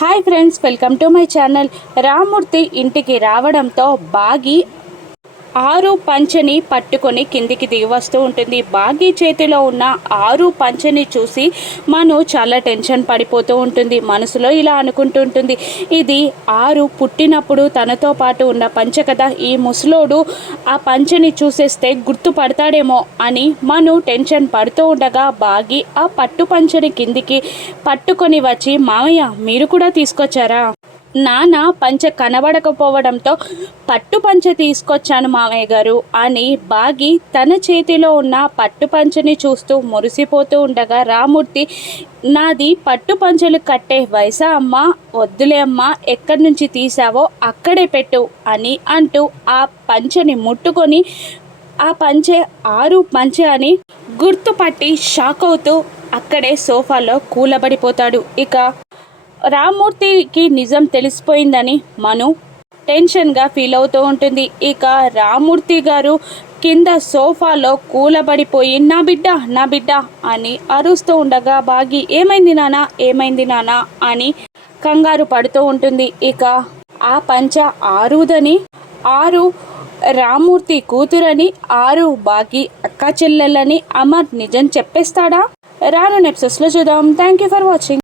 Hi friends welcome to my channel. Ramurthy ఇంటికి రావడంతో బాగి ఆరు పంచని పట్టుకొని కిందికి దిగి వస్తూ ఉంటుంది. బాగి చేతిలో ఉన్న ఆరు పంచని చూసి మను చాలా టెన్షన్ పడిపోతూ ఉంటుంది. మనసులో ఇలా అనుకుంటూ ఉంటుంది. ఇది ఆరు పుట్టినప్పుడు తనతో పాటు ఉన్న పంచ కదా. ఈ ముసలోడు ఆ పంచని చూసేస్తే గుర్తుపడతాడేమో అని మను టెన్షన్ పడుతూ ఉండగా బాగి ఆ పట్టు పంచని కిందికి పట్టుకొని వచ్చి మామయ్య మీరు కూడా తీసుకొచ్చారా? నాన్న పంచ కనబడకపోవడంతో పట్టు పంచ తీసుకొచ్చాను మామయ్య గారు అని బాగి తన చేతిలో ఉన్న పట్టు పంచని చూస్తూ మురిసిపోతూ ఉండగా రామూర్తి నాది పట్టు పంచలు కట్టే వయసా అమ్మ? వద్దులే అమ్మ ఎక్కడి నుంచి తీసావో అక్కడే పెట్టు అని అంటూ ఆ పంచని ముట్టుకొని ఆ పంచె ఆరు పంచె అని గుర్తుపట్టి షాక్ అవుతూ అక్కడే సోఫాలో కూలబడిపోతాడు. ఇక రామ్మూర్తికి నిజం తెలిసిపోయిందని మను టెన్షన్గా ఫీల్ అవుతూ ఉంటుంది. ఇక రామూర్తి గారు కింద సోఫాలో కూలబడిపోయి నా బిడ్డ నా బిడ్డ అని అరుస్తూ ఉండగా బాగి ఏమైంది నానా? ఏమైంది నానా? అని కంగారు పడుతూ ఉంటుంది. ఇక ఆ పంచ ఆరుదని ఆరు రామూర్తి కూతురని ఆరు బాగి అక్క చెల్లెలని అమర్ నిజం చెప్పేస్తాడా? రాను నెప్సెస్లో చూద్దాం. Thank you for watching.